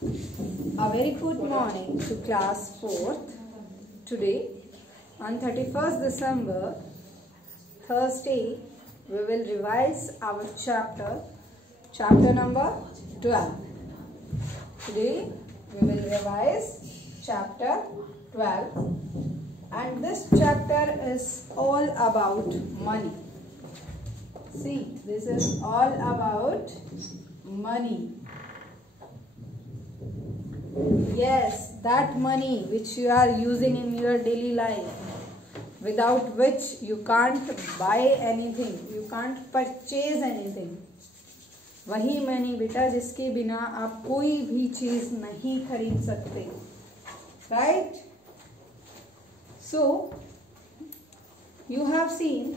A very good morning to class 4th. Today on 31st December, Thursday, we will revise our chapter number 12. Today we will revise chapter 12 and this chapter is all about money. See, this is all about money. Yes, that money which you are using in your daily life, without which you can't buy anything, you can't purchase anything. वही money बेटा जिसके बिना आप कोई भी चीज नहीं खरीद सकते, right? So you have seen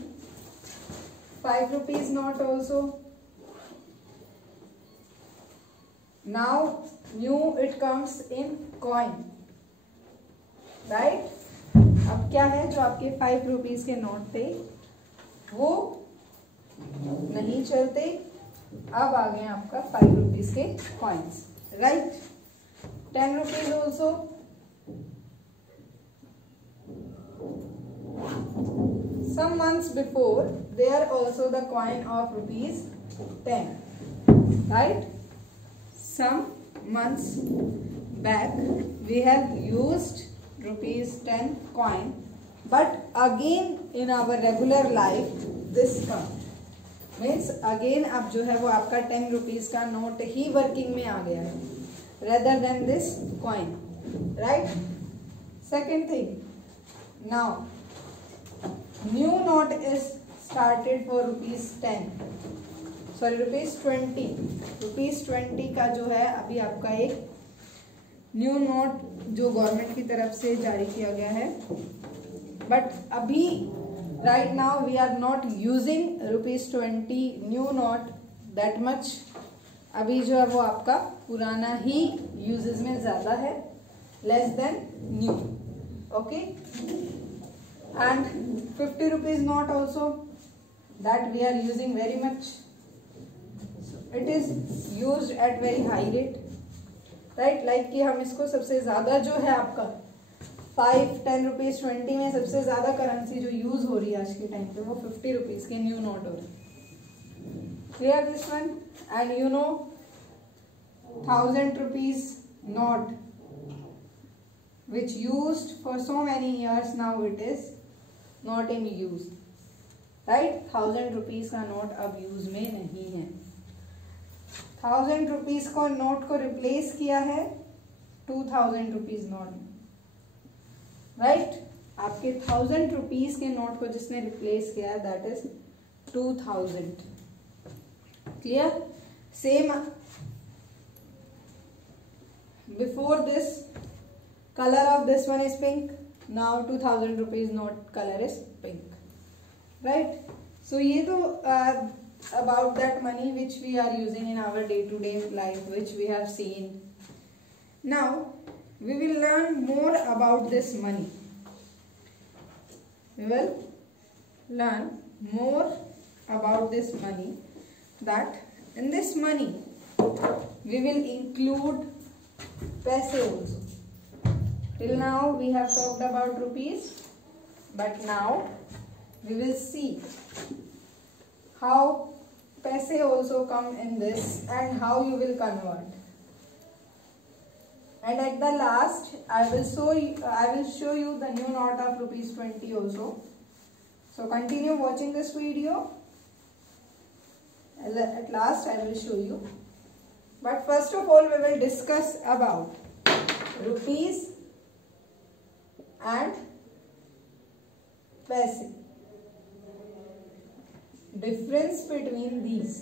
5 rupees note also. Now new it comes in coin, right? अब क्या है, जो आपके 5 rupees के नोट थे वो नहीं चलते, अब आ गए आपका 5 rupees के coins, right? 10 rupees also. Some months before there also the coin of rupees 10, right? Some months back we have used rupees 10 coin, but again in our regular life this comes, means again अब जो है वो आपका 10 rupees का note ही working में आ गया है rather than this coin, right? Second thing, now new note is started for rupees 10, sorry rupees 20 का जो है अभी आपका एक न्यू नोट जो गवर्नमेंट की तरफ से जारी किया गया है, बट अभी right now we are not using rupees 20 new note that much. अभी जो है वो आपका पुराना ही यूजेस में ज्यादा है, less than new. Okay, and 50 rupees note also that we are using very much. It is used at very high rate, right? Like कि हम इसको सबसे ज्यादा जो है आपका 5, 10 रुपीज 20 में सबसे ज्यादा करेंसी जो यूज हो रही है आज के टाइम पे वो 50 रुपीज के न्यू नोट हो रहे हैं. Clear this one? And you know 1000 rupees note which used for so many years, now it is not in use, right? 1000 rupees का नोट अब यूज में नहीं है. 1000 रुपीज को नोट को रिप्लेस किया है 2000 रुपीज नोट, राइट? आपके 1000 रुपीज के नोट को जिसने रिप्लेस किया है that is 2000. Clear? Same before this colour of this one is pink, now 2000 rupees note colour is pink, right? So ये तो about that money which we are using in our day-to-day life, which we have seen. Now we will learn more about this money. We will learn more about this money, that in this money we will include paise also. Till now we have talked about rupees, but now we will see how paise also come in this and how you will convert. And at the last I will show you the new note of rupees 20 also. So continue watching this video. At last I will show you. But first of all we will discuss about rupees and paise. Difference between these.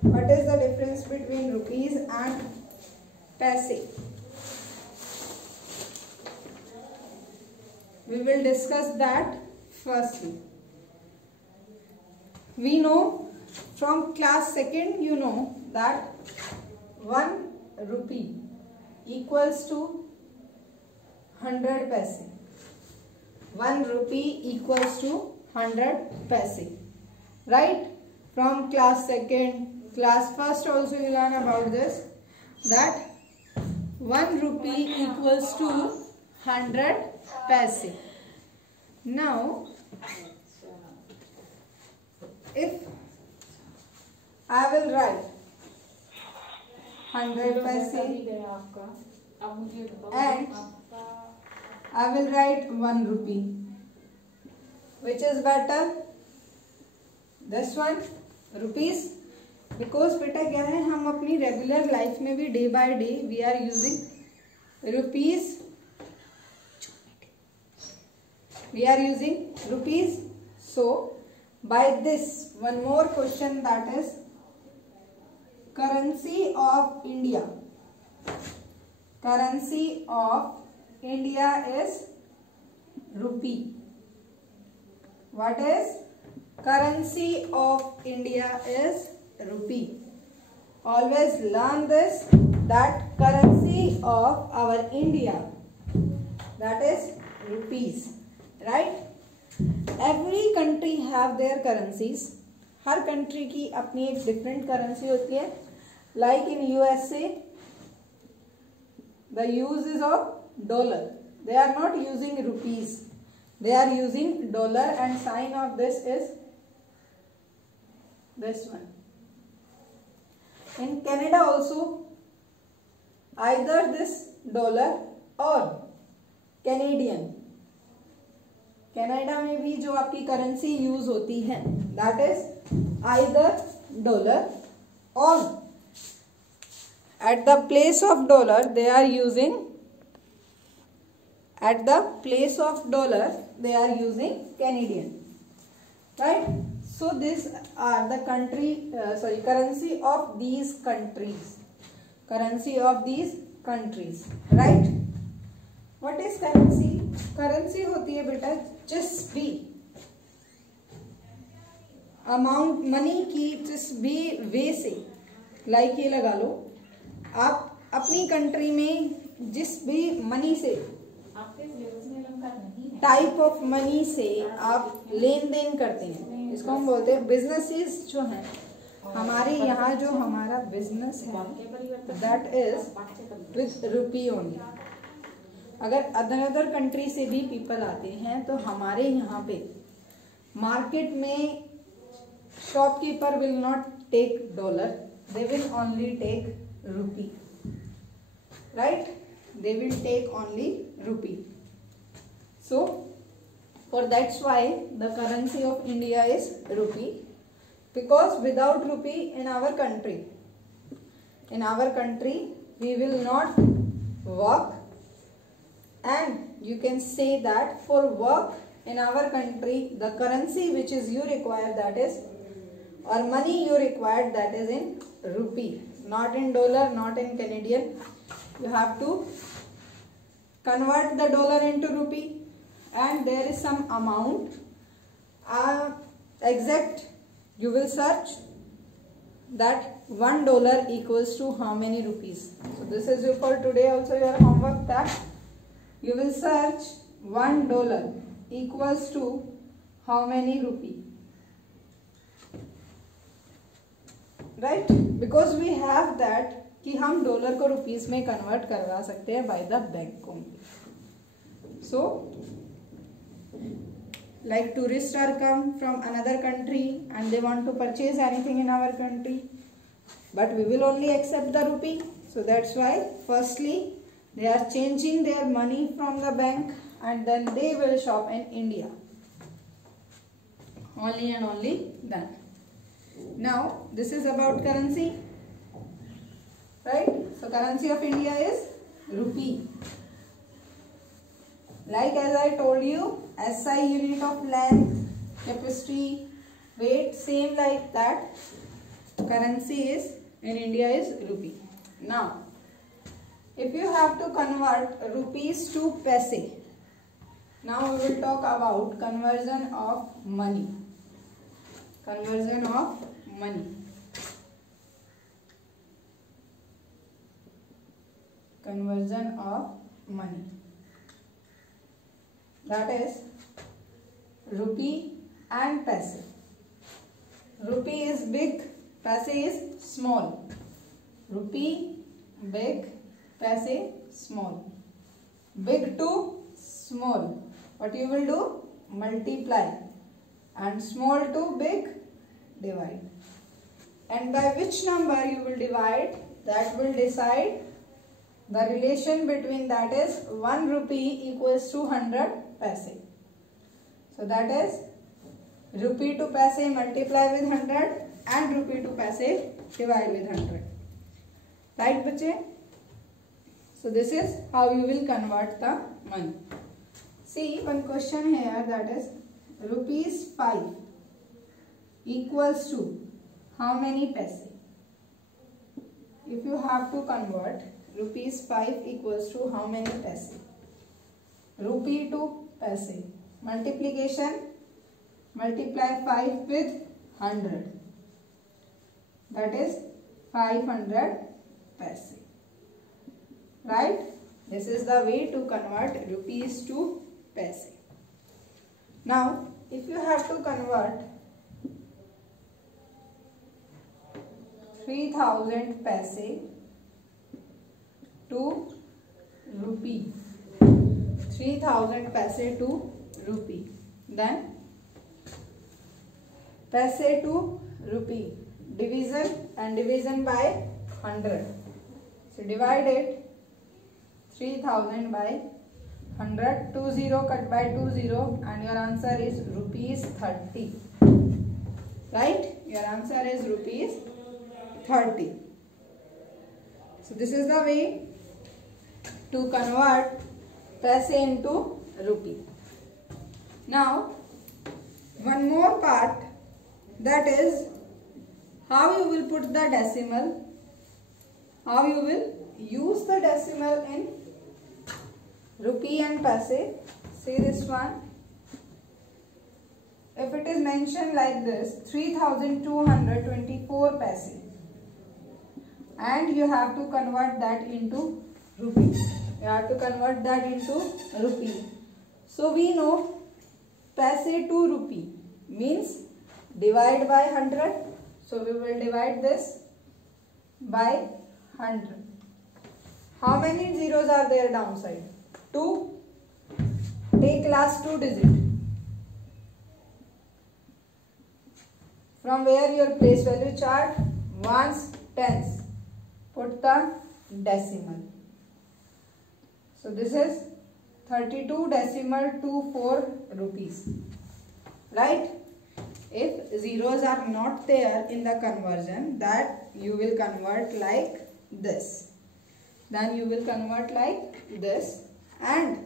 What is the difference between rupees and paise? We will discuss that firstly. We know from class 2nd, you know that 1 rupee equals to 100 paise. 1 rupee equals to 100 paise. Right? From class 2nd, class 1st also you learn about this, that 1 rupee equals to 100 paise. Now, if I will write 100 paise and I will write 1 rupee, which is better? This one, rupees. Because बेटा क्या है, हम अपनी regular life में भी day by day we are using rupees, so by this one more question, that is currency of India. Currency of India is rupee. What is currency of India is rupee. Always learn this, that currency of our India, that is rupees, right? Every country have their currencies. Her country की अपनी एक different currency होती है. Like in USA, the use is of dollar. They are not using rupees. They are using dollar, and sign of this is this one. In Canada also, either this dollar or Canadian. Canada में भी जो आपकी currency use होती है, that is either dollar और at the place of dollar they are using Canadian, right? So these are the currency of these countries, right? What is currency? Currency होती है बेटा जिस भी अमाउंट मनी की जिस भी वे से, लाइक ये लगा लो, आप अपनी कंट्री में जिस भी मनी से, टाइप ऑफ मनी से आप लेन देन करते हैं, इसको हम बोलते हैं बिजनेसेस जो हैं. हमारे यहाँ जो हमारा बिजनेस है that is with rupee only. अगर अदर कंट्री से भी पीपल आते हैं तो हमारे यहाँ पे मार्केट में shopkeeper will not take dollar, they will only take rupee, right? They will take only rupee. So for that's why the currency of India is rupee, because without rupee in our country we will not work. And you can say that for work in our country, the currency which is you require, that is, or money you require, that is in rupee, not in dollar, not in Canadian. You have to convert the dollar into rupee, and there is some amount exact. You will search that $1 equals to how many rupees. So this is for today also your homework, that you will search $1 equals to how many rupee, right? Because we have that कि हम dollar को rupees में convert करवा सकते हैं by the bank only. So like tourist are come from another country and they want to purchase anything in our country, but we will only accept the rupee. So that's why firstly they are changing their money from the bank, and then they will shop in India, only and only then. Now this is about currency, right? So currency of India is rupee. Like as I told you, SI unit of length, capacity, weight, same like that. Currency is in India is rupee. Now if you have to convert rupees to paise, now we will talk about conversion of money. Conversion of money. Conversion of money. That is rupee and paise. Rupee is big, paise is small. Rupee big, paise small. Big to small. What you will do? Multiply. And small to big, divide. And by which number you will divide, that will decide the relation between, that is 1 rupee equals to 100 paise. So that is rupee to paise multiply with 100 and rupee to paise divide with 100. Right, bache? So this is how you will convert the money. See, one question here, that is rupees 5 equals to how many paise? If you have to convert rupees 5 equals to how many paise? Rupee to paise. Multiplication, multiply 5 with 100. That is 500 paise. Right? This is the way to convert rupees to paise. Now, if you have to convert 3000 paise to rupee, 3000 paise to rupee, then paise to rupee, division and division by 100. So divide it, 3000 by 100, 20 cut by 20, and your answer is rupees 30. Right? Your answer is rupees 30. So this is the way to convert paise into rupee. Now, one more part, that is how you will put the decimal, how you will use the decimal in rupee and paise. See this one. If it is mentioned like this, 3224 paise, and you have to convert that into rupee. You have to convert that into rupee. So we know paise to rupee means divide by 100. So we will divide this by 100. How many zeros are there downside? 2. Take last 2 digits. From where your place value chart, ones, tens. Put the decimal. So this is 32.24 rupees. Right? If zeros are not there in the conversion, that you will convert like this. Then you will convert like this, and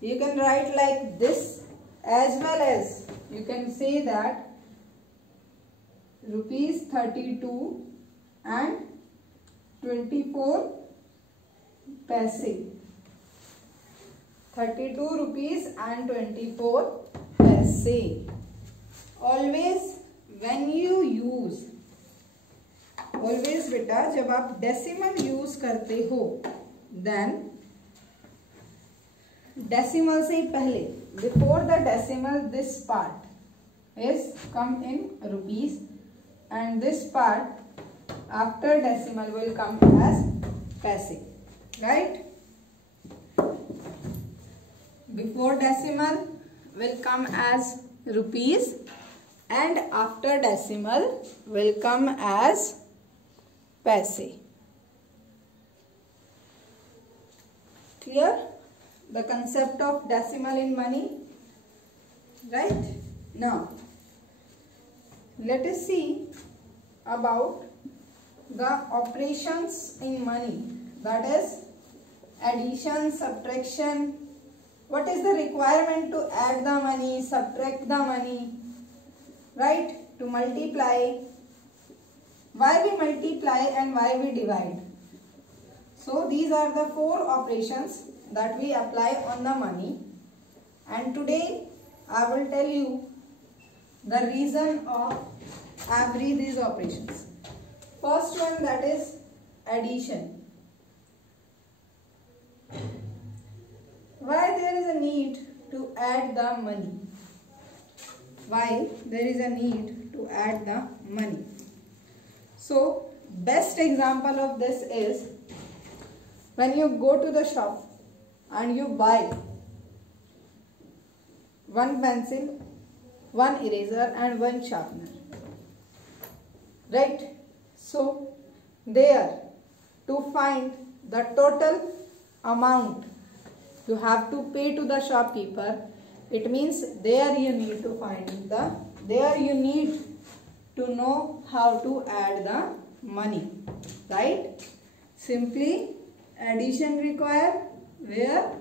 you can write like this, as well as you can say that rupees 32 and 24 paise. 32 rupees and 24 paise. Always when you use, always बेटा जब आप decimal use करते हो, then decimal से पहले, before the decimal, this part is come in rupees, and this part after decimal will come as paise. Right? Before decimal will come as rupees, and after decimal will come as paise. Clear? The concept of decimal in money. Right? Now, let us see about the operations in money. That is addition, subtraction. What is the requirement to add the money, subtract the money? Right? To multiply. Why we multiply and why we divide? So these are the 4 operations that we apply on the money. And today I will tell you the reason of every these operations. First one, that is addition. Why there is a need to add the money? Why there is a need to add the money? So best example of this is when you go to the shop and you buy one pencil, one eraser and one sharpener, right? So there, to find the total amount you have to pay to the shopkeeper, it means there you need to know how to add the money, right? Simply addition required, where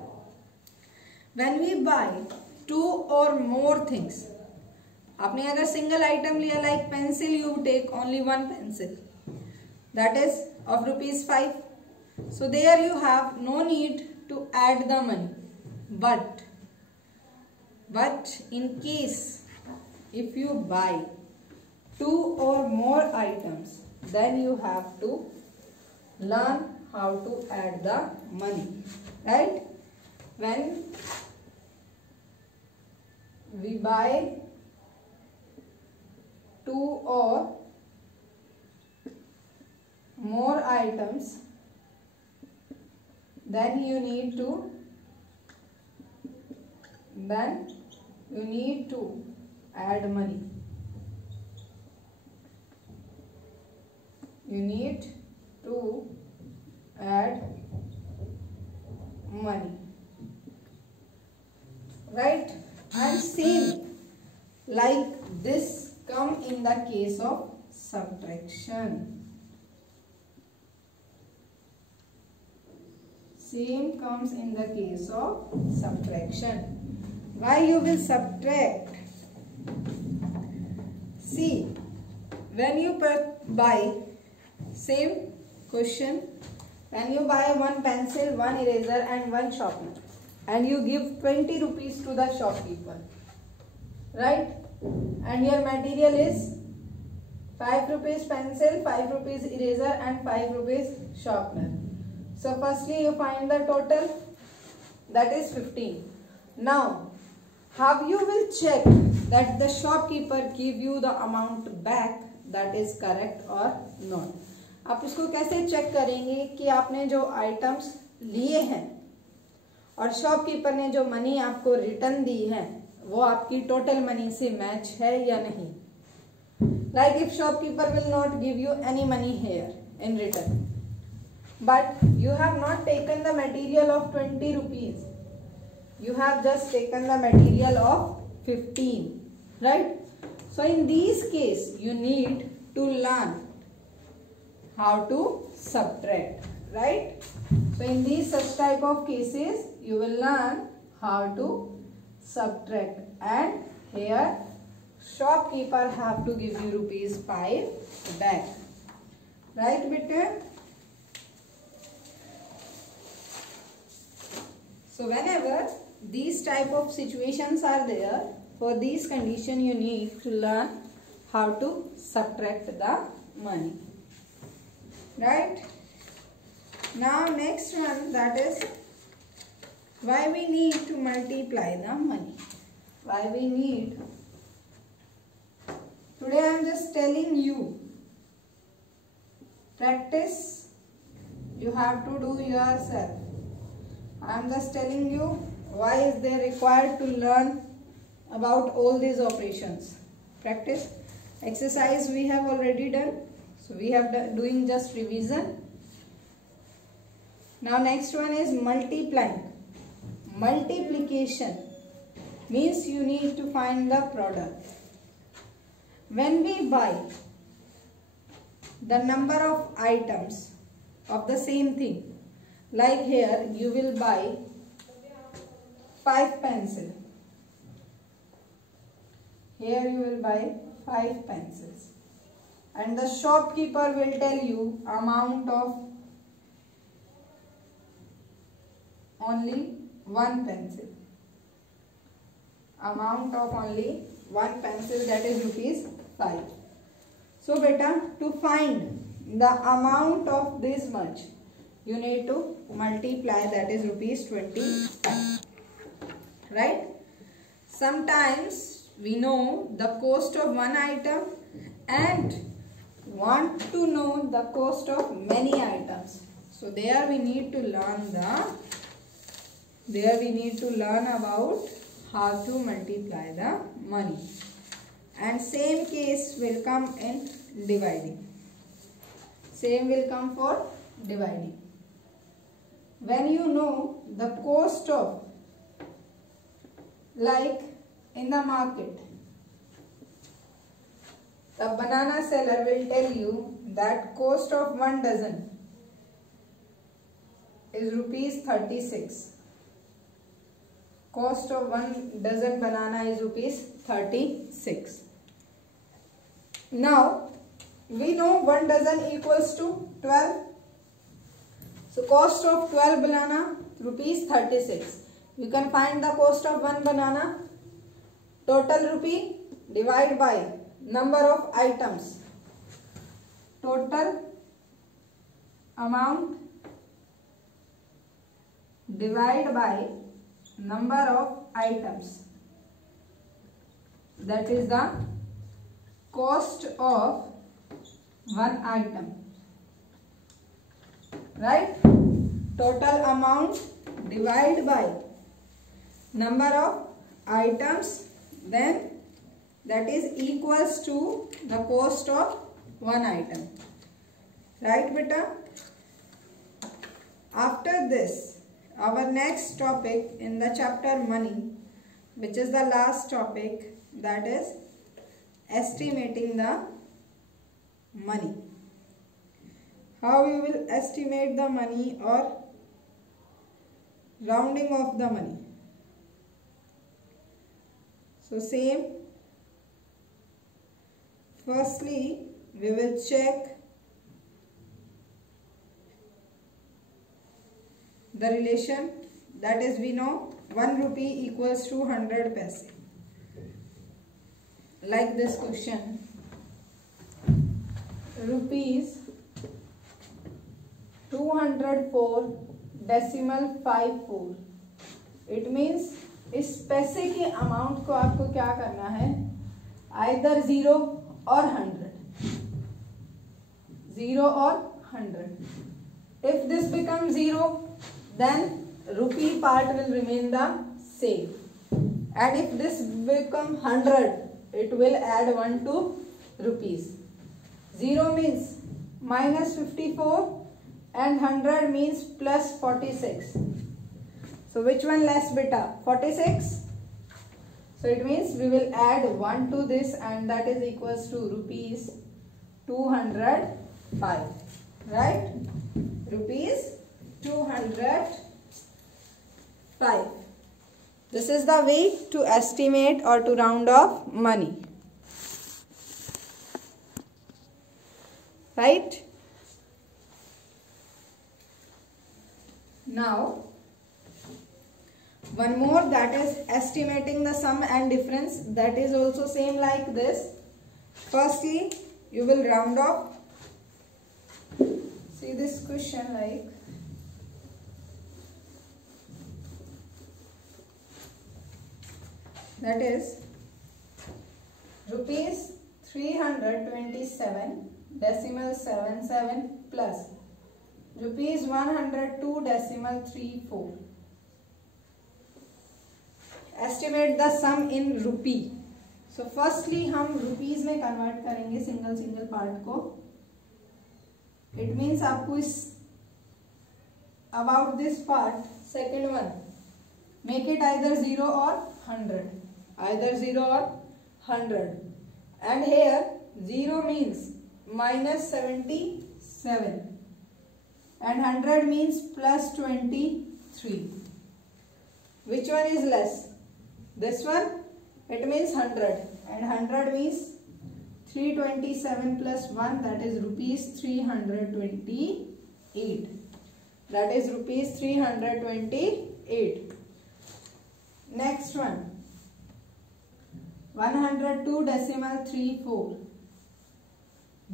when we buy two or more things, आपने अगर single item लिया like pencil, you take only one pencil that is of ₹5. So there you have no need to add the money. But in case if you buy two or more items, then you have to learn how to add the money, right? When we buy two or more items, then you need to add money. You need to add money, right? And same like this come in the case of subtraction. Same comes in the case of subtraction. Why you will subtract? See, when you buy, same question, when you buy one pencil, one eraser and one sharpener, and you give 20 rupees to the shopkeeper, right? And your material is 5 rupees pencil, 5 rupees eraser and 5 rupees sharpener. So firstly you find the total, that is 15. Now how you will check that the shopkeeper give you the amount back, that is correct or not? आप उसको कैसे check करेंगे कि आपने जो items लिए हैं और शॉपकीपर ने जो मनी आपको रिटर्न दी है वो आपकी टोटल मनी से मैच है या नहीं? Like if shopkeeper will not give you any money here in return, but you have not taken the material of 20 rupees, you have just taken the material of 15, right? So in this case you need to learn how to subtract, right? So in these such type of cases you will learn how to subtract, and here shopkeeper have to give you ₹5 back, right beta? So whenever these type of situations are there, for these condition you need to learn how to subtract the money, right? Now next one, that is why we need to multiply the money. Why we need? Today I am just telling you, practice you have to do yourself. I am just telling you why is they required to learn about all these operations. Practice. Exercise we have already done, so we have doing just revision. Now next one is multiplying. Multiplication means you need to find the product. When we buy the number of items of the same thing, like here you will buy 5 pencils. Here you will buy 5 pencils, and the shopkeeper will tell you amount of only 1 pencil. Amount of only 1 pencil, that is ₹5. So beta, to find the amount of this much, you need to multiply, that is ₹25, right? Sometimes we know the cost of one item and want to know the cost of many items. So there we need to learn about how to multiply the money. And same case will come in dividing. Same will come for dividing. When you know the cost of, like in the market, the banana seller will tell you that cost of 1 dozen is rupees 36. Cost of 1 dozen banana is rupees 36. Now we know 1 dozen equals to 12. So cost of 12 banana rupees 36. You can find the cost of 1 banana. Total rupee divide by number of items. Total amount divide by number of items. That is the cost of 1 item. Right? Total amount divide by number of items, then that is equals to the cost of 1 item. Right, beta? After this, our next topic in the chapter money, which is the last topic, that is estimating the money. How you will estimate the money or rounding of the money. So same. Firstly, we will check the relation, that is we know 1 rupee equals to 100 paise. Like this question, rupees 204.54. It means इस पैसे के amount को आपको क्या करना है, either 0 or 100. 0 or 100. If this becomes 0, then rupee part will remain the same. And if this becomes 100, it will add 1 to rupees. 0 means minus 54 and 100 means plus 46. So which one less beta? 46. So it means we will add 1 to this, and that is equals to rupees 205. Right? Rupees 205. This is the way to estimate or to round off money. Right? Now, one more, that is estimating the sum and difference. That is also same like this. Firstly, you will round off. See this question like, that is rupees 327.77 plus rupees 102.34. Estimate the sum in rupee. So firstly हम rupees में convert करेंगे single part को. It means आपको इस about this part, second one, make it either 0 or 100. Either 0 or 100. And here 0 means minus 77 and 100 means plus 23. Which one is less? This one, it means 100, and 100 means 327 plus 1, that is rupees 328. That is rupees 328. Next one, 102.34.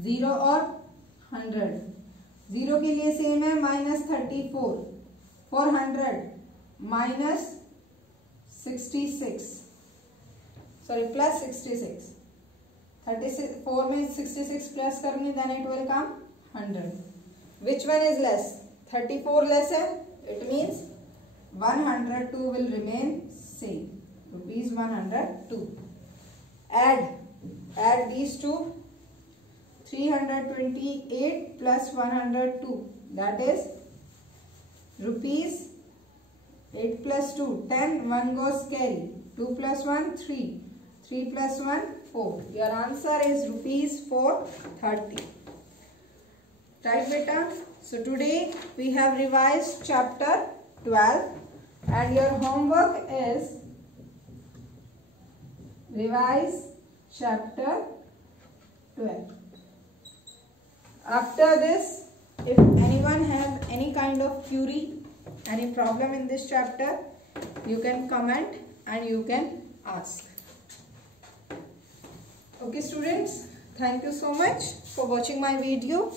0 or 100. 0 के लिए same है minus 34. 400 minus 66. Sorry, plus 66. 34 में 66 plus करूँगी, then it will come 100. Which one is less? 34 lesson, it means 102 will remain same. Rupees 102. Add these two. 328 plus 102, that is rupees 8 plus 2, 10, 1 goes carry, 2 plus 1, 3, 3 plus 1, 4. Your answer is rupees 430. Right, beta? So today we have revised chapter 12 and your homework is revise chapter 12. After this, if anyone have any kind of query, any problem in this chapter, you can comment and you can ask. Okay students, thank you so much for watching my video.